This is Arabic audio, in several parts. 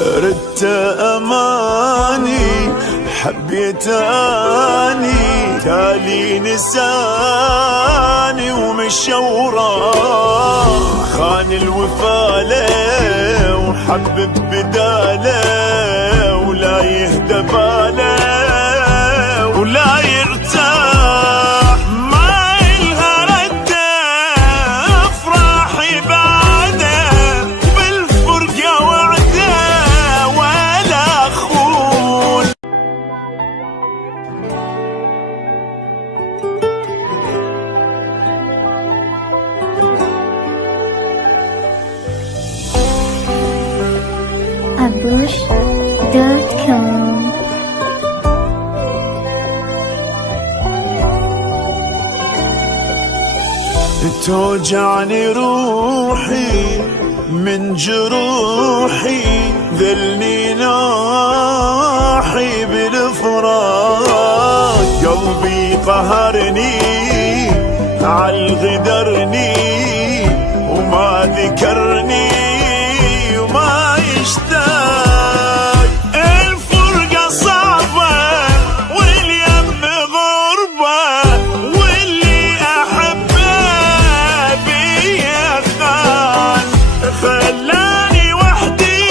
ردت أماني حبيت أني تالي نساني ومشى وراه، خان الوفاله وحبب بداله ولا يهدى باله ولا يرتاح، ما إلها رده أفراحي بعده بالفرقة وعده ولا خون. abush.com. توجعني روحي من جروحي، ذلني ناحي بالفراق، قلبي قهرني عالغدرني وما ذكرني وما يشتاق. الفرقة صعبة واليم غربة واللي أحبه بيا خان، خلاني وحدي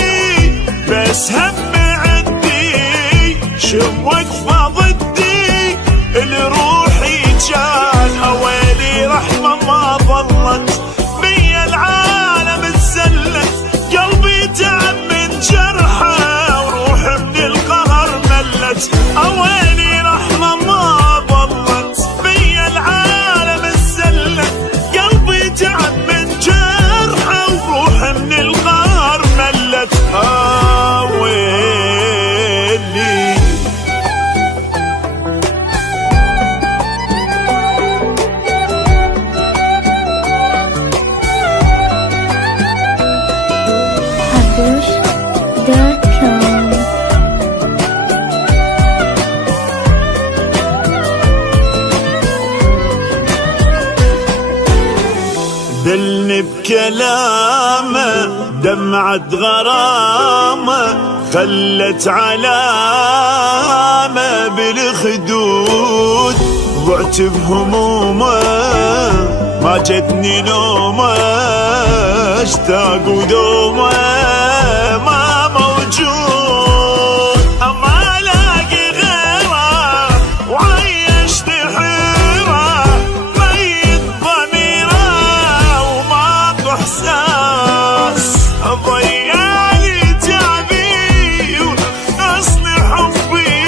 بس هم عندي شوك ضدي لروحي كان، أويلي رحمة ما ظلت بيا العالم اتسلت، قلبي تعب من جرحه وروح من القهر ملت، أويلي رحمة ما ظلت بيا العالم اتسلت، قلبي تعب من جرحه وروح من القهر ملت، ويلي. abush.com. دلني بكلامه دمعة غرامه، خلت علامة بالخدود، ضعت بهمومه ما جتني نومه، اشتاق ودومه ما موجود، اما الاقي غيره وعيشت حيره، ميت ضميره وماكو احساس، ضيعلي تعبي واصل حبي،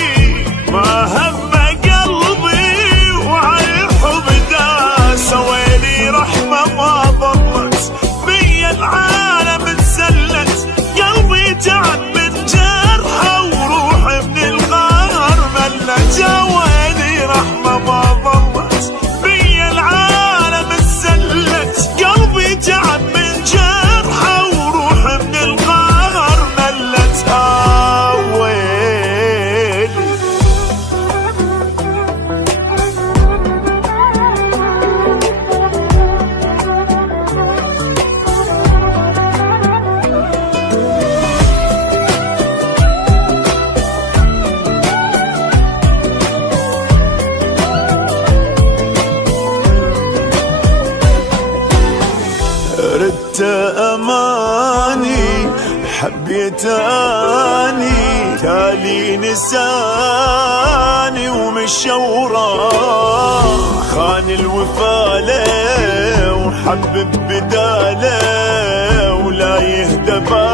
ما هم قلبي وعالحب داس، ويلي رحمة ما ظلت بيا العالم اتسلت، قلبي تعب من جرحه وروح من الغار ملت، ويلي رحمة ما ظلت بيا العالم اتسلت، قلبي تعب من جرحه وروح من الغار ملت، ويلي. ردت أماني حبيت أني تالي نساني ومشى وراه، خان الوفاله وحبب بداله ولا يهدى باله